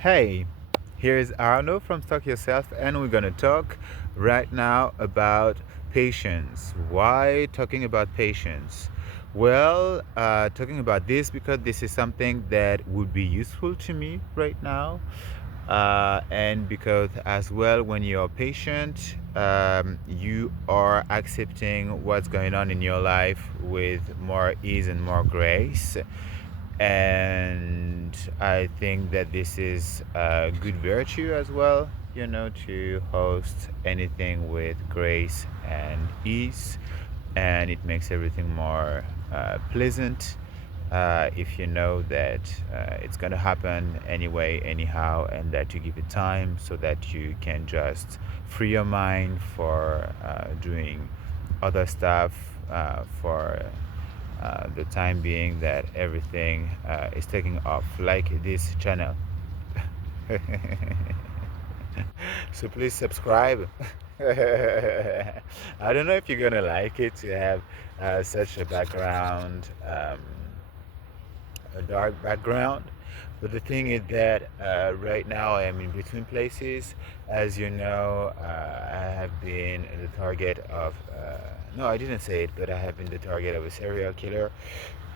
Hey, here's Arno from Stock Yourself, and we're gonna talk right now about patience. Why talking about patience? Well, talking about this because this is something that would be useful to me right now, and because as well, when you're patient, you are accepting what's going on in your life with more ease and more grace, and I think that this is a good virtue as well, to host anything with grace and ease, and it makes everything more pleasant if you know that it's going to happen anyway, anyhow, and that you give it time so that you can just free your mind for doing other stuff for the time being that everything is taking off, like this channel. So please subscribe. I don't know if you're gonna like it to have such a background, a dark background. But the thing is that right now I am in between places. As you know, I have been the target of, no, I didn't say it, but I have been the target of a serial killer.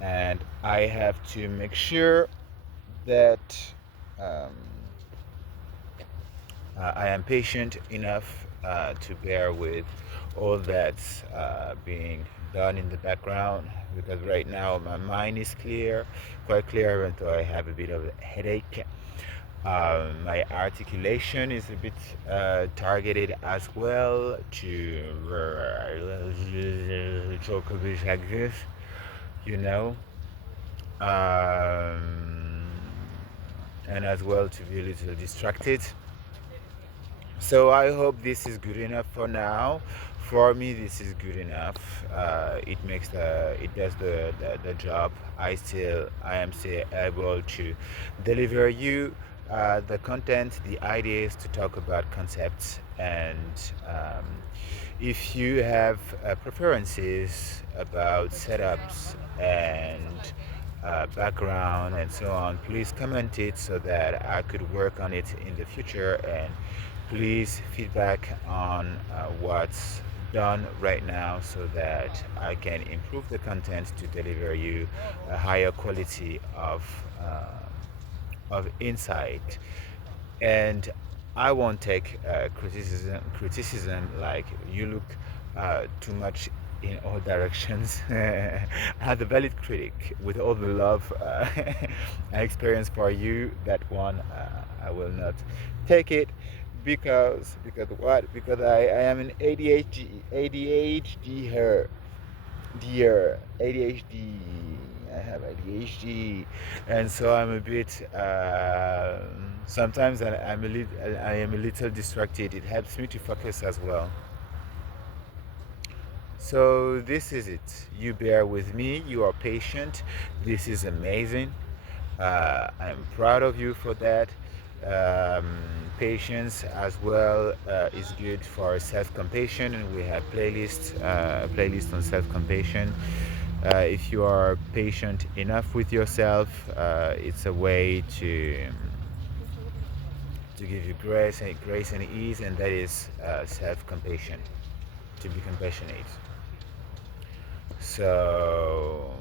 And I have to make sure that um, I am patient enough to bear with all that's being done in the background, because right now my mind is clear, quite clear, until I have a bit of a headache. My articulation is a bit targeted as well to talk a bit like this, you know. Um, and as well to be a little distracted. So I hope this is good enough for now. For me, this is good enough. It does the job. I am still able to deliver you the content, the ideas to talk about concepts, and if you have preferences about setups and background and so on, please comment it so that I could work on it in the future. And please feedback on what's done right now so that I can improve the content to deliver you a higher quality of insight. And I won't take criticism like you look too much in all directions. As a valid critic, with all the love I experience for you, that one I will not take it, because what? Because I am an ADHD her dear ADHD. I have ADHD, and so I'm a bit. Sometimes I am a little distracted. It helps me to focus as well. So this is it. You bear with me. You are patient. This is amazing. I'm proud of you for that. Um, Patience as well is good for self-compassion, and we have playlist on self-compassion. If you are patient enough with yourself, it's a way to give you grace and ease, and that is self-compassion, to be compassionate. So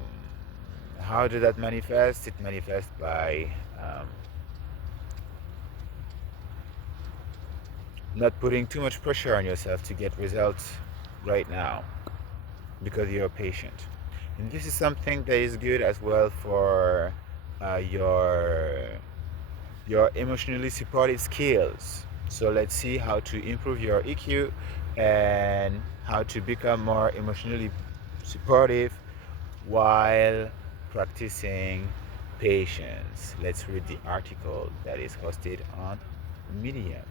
how does that manifest? It manifests by not putting too much pressure on yourself to get results right now, because you're patient. And this is something that is good as well for uh, your your emotionally supportive skills. So let's see how to improve your EQ and how to become more emotionally supportive while practicing patience. Let's read the article that is hosted on Medium.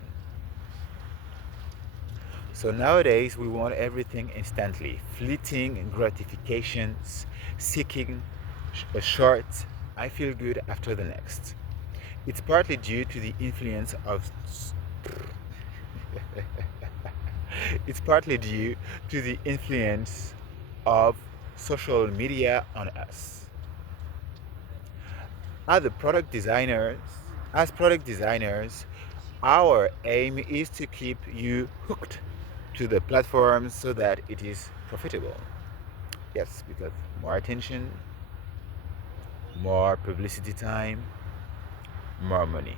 So nowadays we want everything instantly, fleeting gratifications, seeking a short I feel good after the next. It's partly due to the influence of it's partly due to the influence of social media on us. As a product designers, As product designers, our aim is to keep you hooked to the platform so that it is profitable. Yes, because more attention, more publicity time, more money.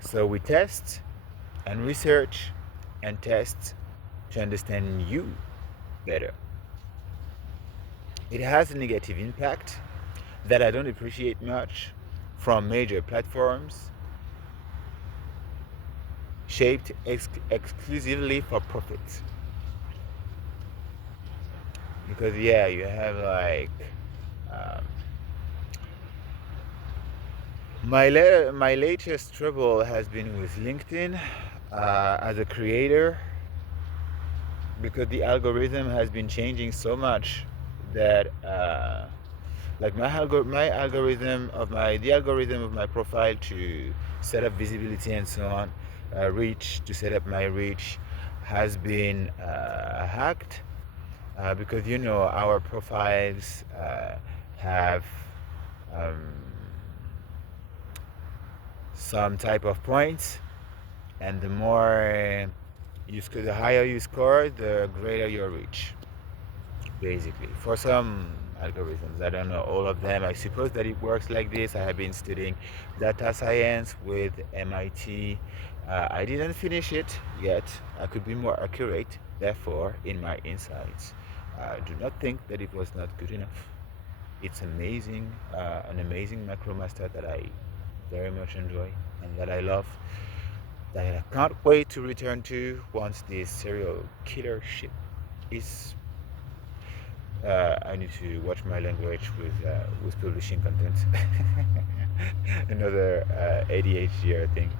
So we test and research and test to understand you better. It has a negative impact that I don't appreciate much from major platforms shaped exclusively for profit. Because yeah, you have like um, my latest trouble has been with LinkedIn as a creator, because the algorithm has been changing so much that like my algorithm of my the algorithm of my profile to set up visibility and so on, reach to set up my reach, has been hacked, because you know our profiles have um, some type of points, and the more the higher you score, the greater your reach. Basically, for some algorithms, I don't know all of them. I suppose that it works like this. I have been studying data science with MIT. I didn't finish it yet. I could be more accurate, therefore, in my insights. I do not think that it was not good enough. It's amazing, an amazing MacroMaster that I very much enjoy and that I love, that I can't wait to return to once this serial killer ship is. I need to watch my language with publishing content. Another ADHD thing.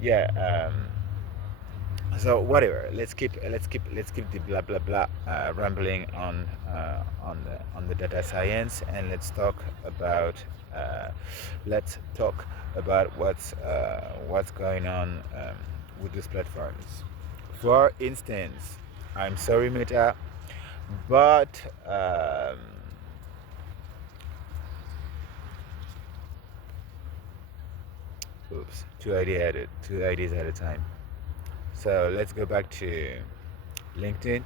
Yeah. So whatever. Let's keep the blah blah blah rambling on the data science, and uh, let's talk about what's going on with these platforms. For instance, I'm sorry, Meta, but oops, two ideas at a time. So let's go back to LinkedIn.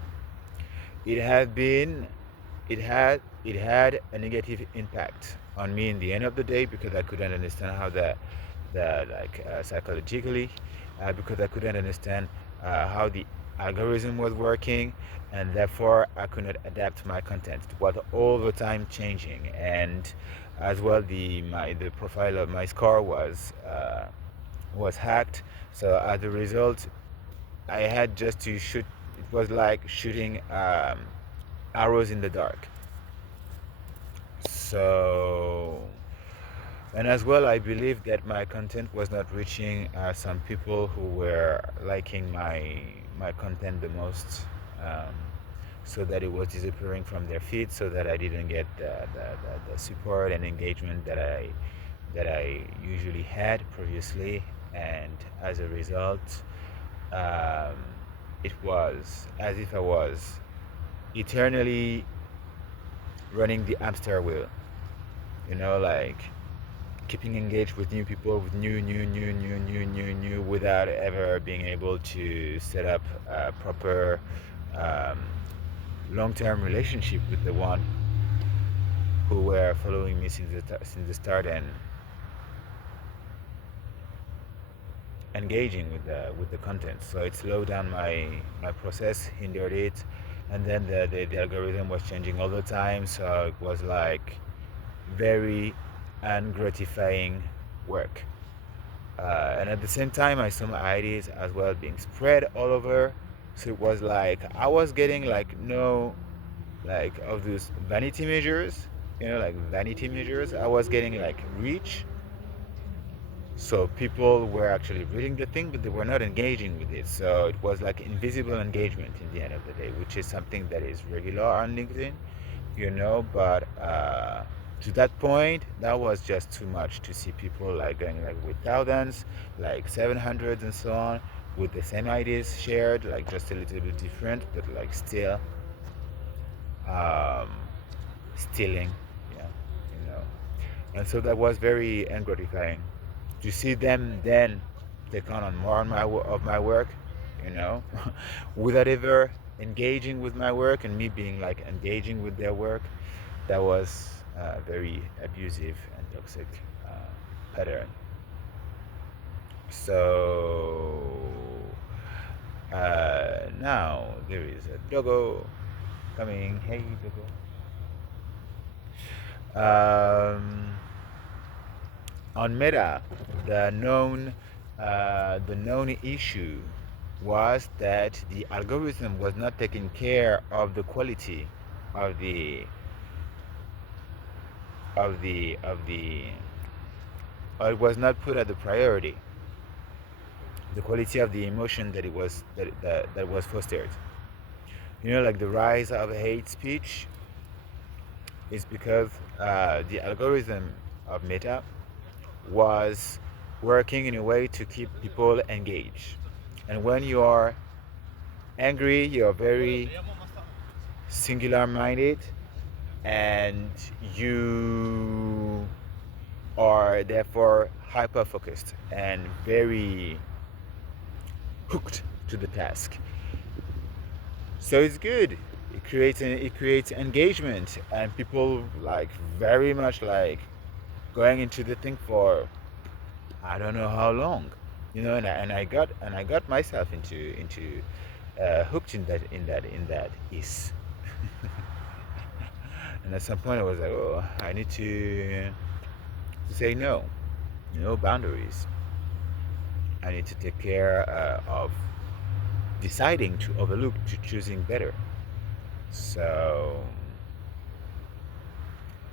It had been, it had a negative impact on me in the end of the day, because I couldn't understand how the like psychologically, because I couldn't understand how the algorithm was working, and therefore I could not adapt my content. It was all the time changing, and as well the profile of my score was hacked. So as a result, I had just to shoot. It was like shooting arrows in the dark. So, and as well, I believe that my content was not reaching some people who were liking my content the most, um, so that it was disappearing from their feed, so that I didn't get the support and engagement that I usually had previously, and as a result, um, it was as if I was eternally running the hamster wheel, like keeping engaged with new people, with new, without ever being able to set up a proper um, long-term relationship with the one who were following me since the start, and engaging with the content. So it slowed down my process, hindered it, and then the algorithm was changing all the time. So it was like very ungratifying work. And at the same time, I saw my ideas as well being spread all over. So it was like I was getting like no, like of those vanity measures, like vanity measures. I was getting like reach. So people were actually reading the thing, but they were not engaging with it. So it was like invisible engagement in the end of the day, which is something that is regular on LinkedIn, But to that point, that was just too much to see people like going like with thousands, like 700s and so on, with the same ideas shared, like just a little bit different, but like still um, stealing, yeah, you know. And so that was very gratifying to see them then take on more of my work, you know, without ever engaging with my work and me being like engaging with their work. That was very abusive and toxic uh, pattern. So now there is a doggo coming. Hey, doggo. On Meta, the known issue was that the algorithm was not taking care of the quality of the of the or it was not put at the priority, the quality of the emotion that it was that was fostered. You know, like the rise of hate speech is because the algorithm of Meta was working in a way to keep people engaged. And when you are angry, you're very singular minded, and you are therefore hyper focused and very hooked to the task. So it's good. It creates engagement, and people like very much like going into the thing for I don't know how long, you know. And I got myself into hooked in that is. And at some point I was like, oh, I need to say no, you know, boundaries. I need to take care of deciding to overlook to choosing better. So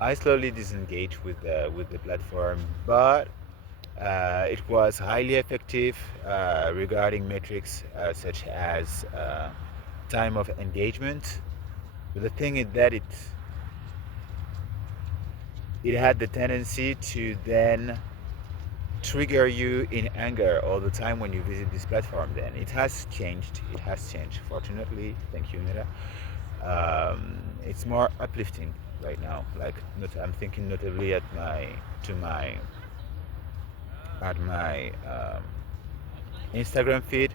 I slowly disengaged with the platform, but it was highly effective regarding metrics such as time of engagement. But the thing is that it had the tendency to then trigger you in anger all the time when you visit this platform. Then it has changed. It has changed. Fortunately, thank you, Mira. It's more uplifting right now. Like I'm thinking notably at my Instagram feed.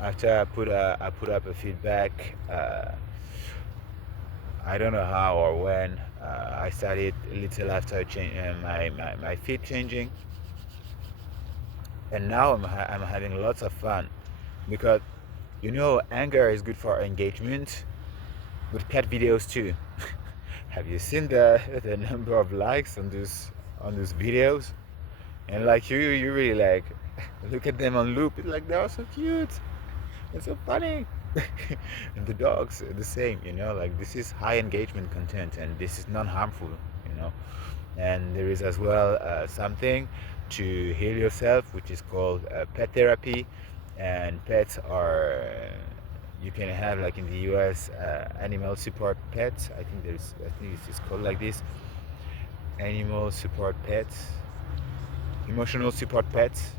After I put up a feedback. I don't know how or when I started a little after my feed changing, and now I'm having lots of fun because you know anger is good for engagement with cat videos too. Have you seen the number of likes on those videos? And like you really like look at them on loop. It's like they're so cute. It's so funny. And the dogs are the same, you know, like this is high engagement content and this is non-harmful, you know. And there is as well something to heal yourself, which is called pet therapy. And pets are you can have like in the US animal support pets. I think it's called like this, animal support pets, emotional support pets.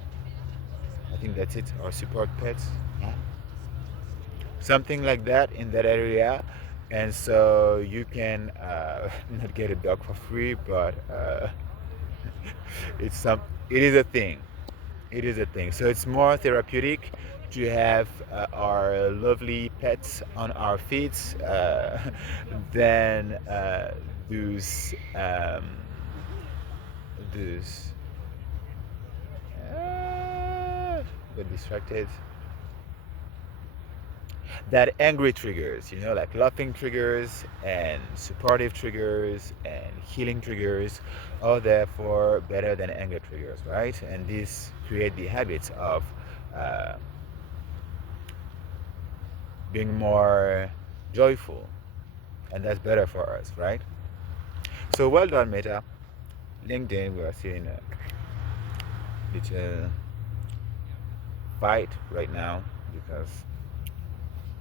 I think that's it, or support pets. Yeah, something like that in that area. And so you can not get a dog for free, but it's some it is a thing. It is a thing. So it's more therapeutic to have our lovely pets on our feet than those those get distracted, that angry triggers, you know, like laughing triggers and supportive triggers and healing triggers are therefore better than anger triggers, right? And these create the habits of uh, being more joyful, and that's better for us, right? So well done, Meta. LinkedIn, we are seeing a little fight right now because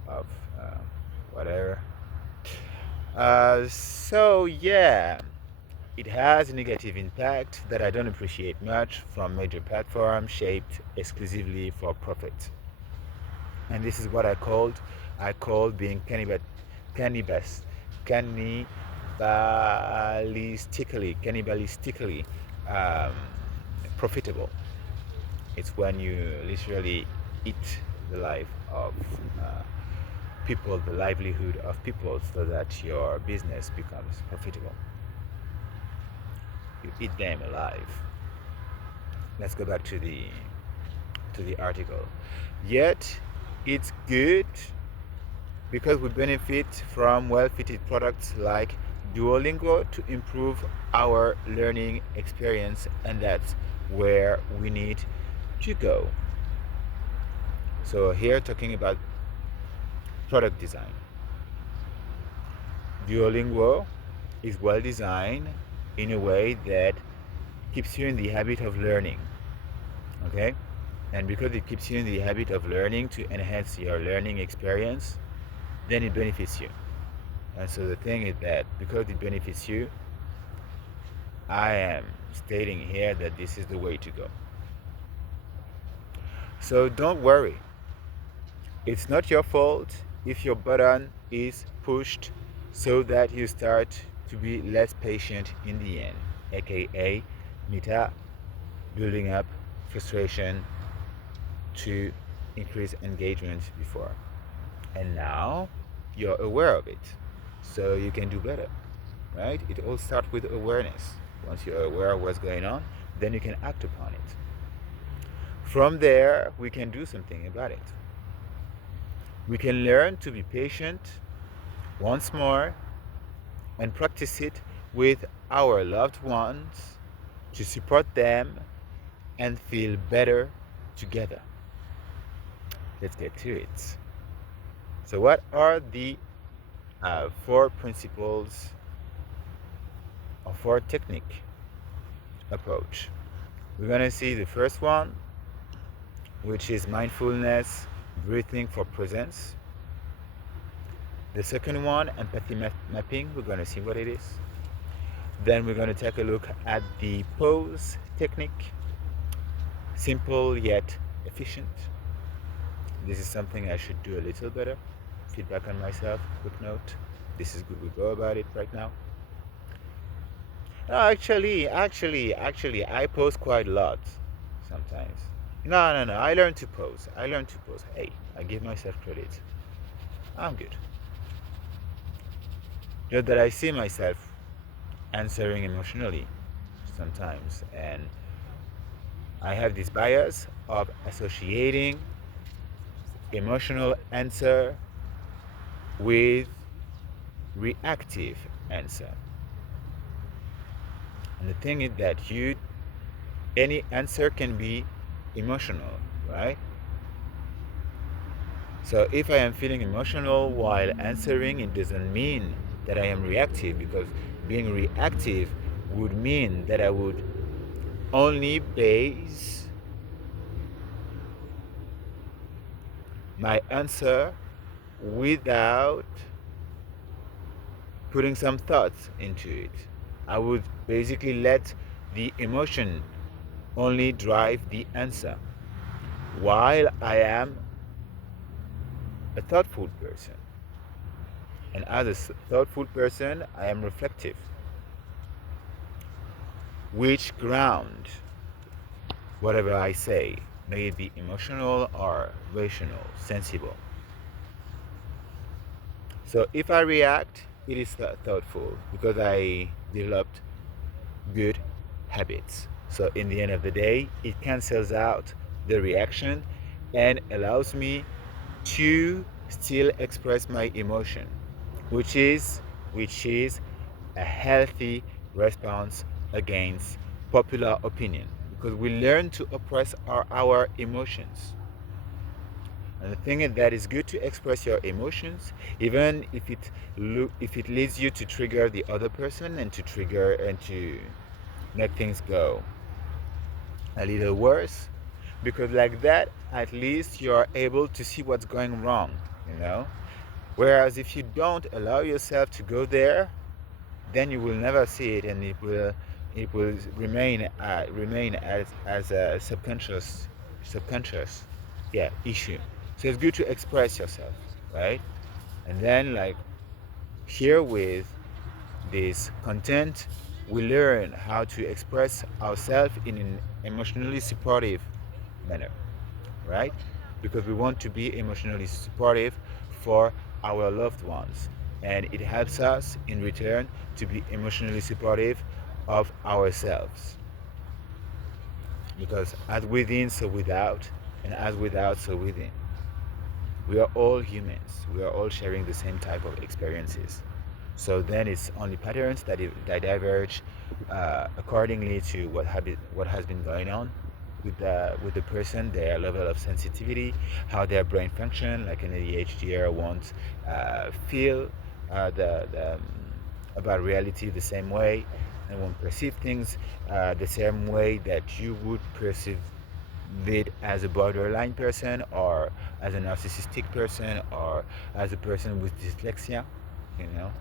of whatever. So yeah, it has a negative impact that I don't appreciate much from major platforms shaped exclusively for profit. And this is what I called being cannibal, cannibus, canni, cannibalistically um, profitable. It's when you literally eat the life of uh, people, the livelihood of people, so that your business becomes profitable. You eat them alive. Let's go back to the article. Yet it's good because we benefit from well-fitted products like Duolingo to improve our learning experience, and that's where we need to go. So here talking about product design. Duolingo is well designed in a way that keeps you in the habit of learning. Okay? And because it keeps you in the habit of learning to enhance your learning experience, then it benefits you. And so the thing is that because it benefits you, I am stating here that this is the way to go. So don't worry. It's not your fault if your button is pushed so that you start to be less patient in the end, aka meta, building up frustration to increase engagement before. And now you're aware of it, so you can do better, right? It all starts with awareness. Once you're aware of what's going on, then you can act upon it. From there, we can do something about it. We can learn to be patient once more and practice it with our loved ones to support them and feel better together. Let's get to it. So what are the 4 principles or 4 technique approach? We're going to see the first one, which is mindfulness, breathing for presence. The second one, empathy mapping. We're going to see what it is. Then we're going to take a look at the pose technique, simple yet efficient. This is something I should do a little better. Feedback on myself, quick note. This is good, we go about it right now. No, actually, I pose quite a lot sometimes. No, I learned to pose. Hey, I give myself credit. I'm good. Just that I see myself answering emotionally sometimes, and I have this bias of associating emotional answer with reactive answer. And the thing is that any answer can be emotional, right? So if I am feeling emotional while answering, it doesn't mean that I am reactive, because being reactive would mean that I would only base my answer without putting some thoughts into it. I would basically let the emotion only drive the answer, while I am a thoughtful person. And as a thoughtful person, I am reflective, which ground whatever I say, may it be emotional or rational, sensible. So if I react, it is thoughtful, because I developed good habits. So in the end of the day, it cancels out the reaction and allows me to still express my emotion, which is a healthy response against popular opinion, because we learn to oppress our emotions. And the thing is that it's good to express your emotions, even if it leads you to trigger the other person and to make things go a little worse, because like that, at least you're able to see what's going wrong, Whereas if you don't allow yourself to go there, then you will never see it, and it will remain as a subconscious issue. So it's good to express yourself, right? And then, like, here with this content, we learn how to express ourselves in an emotionally supportive manner, right? Because we want to be emotionally supportive for our loved ones, and it helps us in return to be emotionally supportive of ourselves. Because as within, so without, and as without, so within. We are all humans. We are all sharing the same type of experiences. So then it's only patterns that diverge accordingly to what has been going on with the person, their level of sensitivity, how their brain function, like an ADHDer won't feel about reality the same way, and won't perceive things the same way that you would perceive it as a borderline person, or as a narcissistic person, or as a person with dyslexia, you know.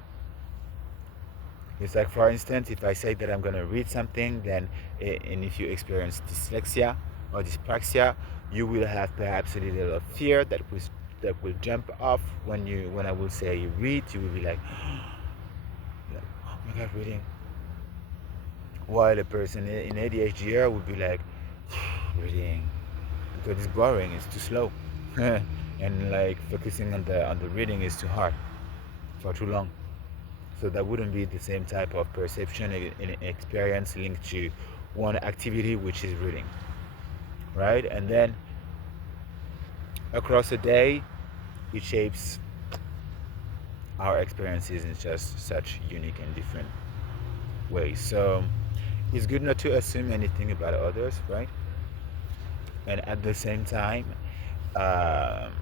It's like, for instance, if I say that I'm going to read something, then, and if you experience dyslexia or dyspraxia, you will have perhaps a little of fear that will jump off when I will say read. You will be like, oh my God, reading. While a person in ADHD would be like, reading, because it's boring, it's too slow, and like focusing on the reading is too hard for too long. So that wouldn't be the same type of perception and experience linked to one activity, which is reading, right? And then across a day, it shapes our experiences in just such unique and different ways. So it's good not to assume anything about others, right? And at the same time, um,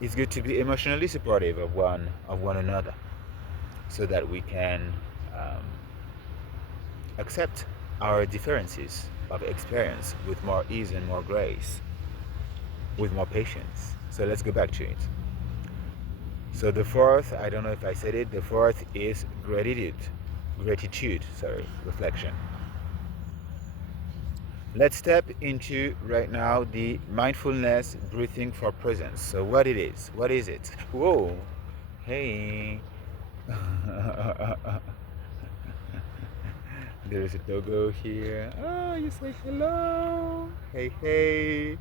it's good to be emotionally supportive of one another, so that we can um, accept our differences of experience with more ease and more grace, with more patience. So let's go back to it. So the fourth, I don't know if I said it, the fourth is reflection. Let's step into right now the mindfulness breathing for presence. So what is it? Whoa, hey. There's a doggo here. Oh, you say hello. Hey, hey.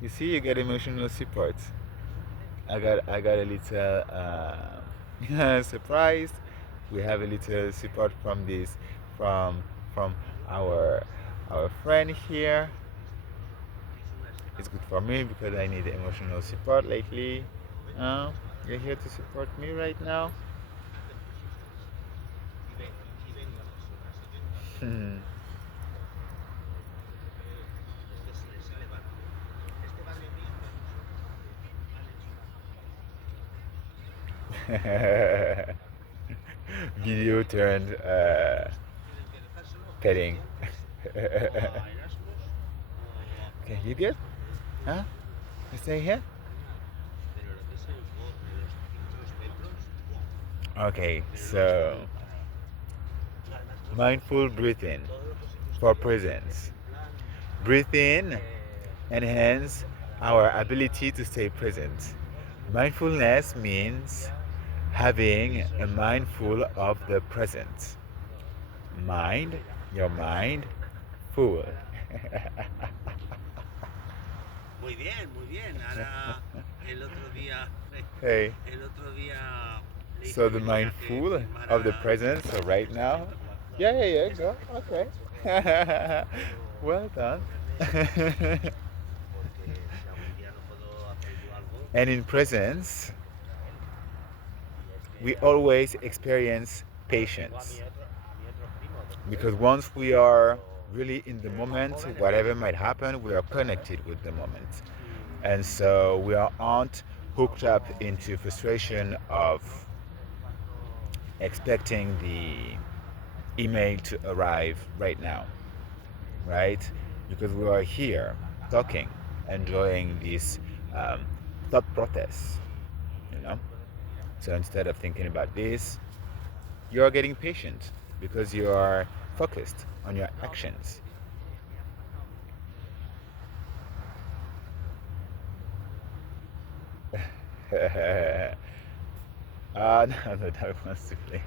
You see, you get emotional support. I got a little surprise. We have a little support from from from our our friend here. It's good for me because I need emotional support lately. You're here to support me right now. Video turned petting. Okay, you good? Huh? You stay here? Okay, so mindful breathing for presence. Breathe in, enhance our ability to stay present. Mindfulness means having a mind full of the present. Mind, your mind, full. Muy bien, muy bien. Ahora el otro día, Hey. el otro día le So hice the venir a mind que full of the firmara present. So right now, yeah, yeah, yeah, go. Okay. Well done. porque si algún día no puedo hacer yo algo, And in presence, we always experience patience. Because once we are really in the moment, whatever might happen, we are connected with the moment. And so we aren't hooked up into frustration of expecting the email to arrive right now, right? Because we are here talking, enjoying this um, thought process, you know? So instead of thinking about this, you are getting patient because you are focused on your actions. No, the dog wants to play.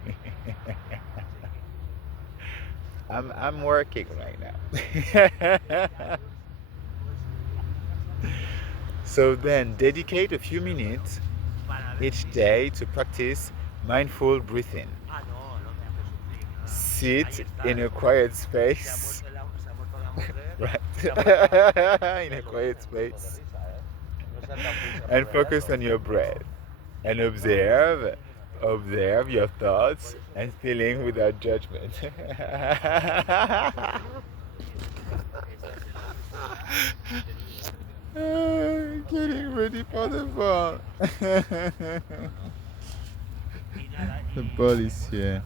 I'm working right now. So then dedicate a few minutes Para ver each si... day to practice mindful breathing. Ah, no, no me hace sufrir. Ahí Sit está. in a quiet Se ha space. muerto, se ha muerto la mujer. Se ha muerto la Right. In a mujer. quiet space. No se han dado prisa por And focus beberlo. on your breath. And No, no, observe. no. Observe your thoughts and feeling without judgment. Getting ready for the ball. The ball is here.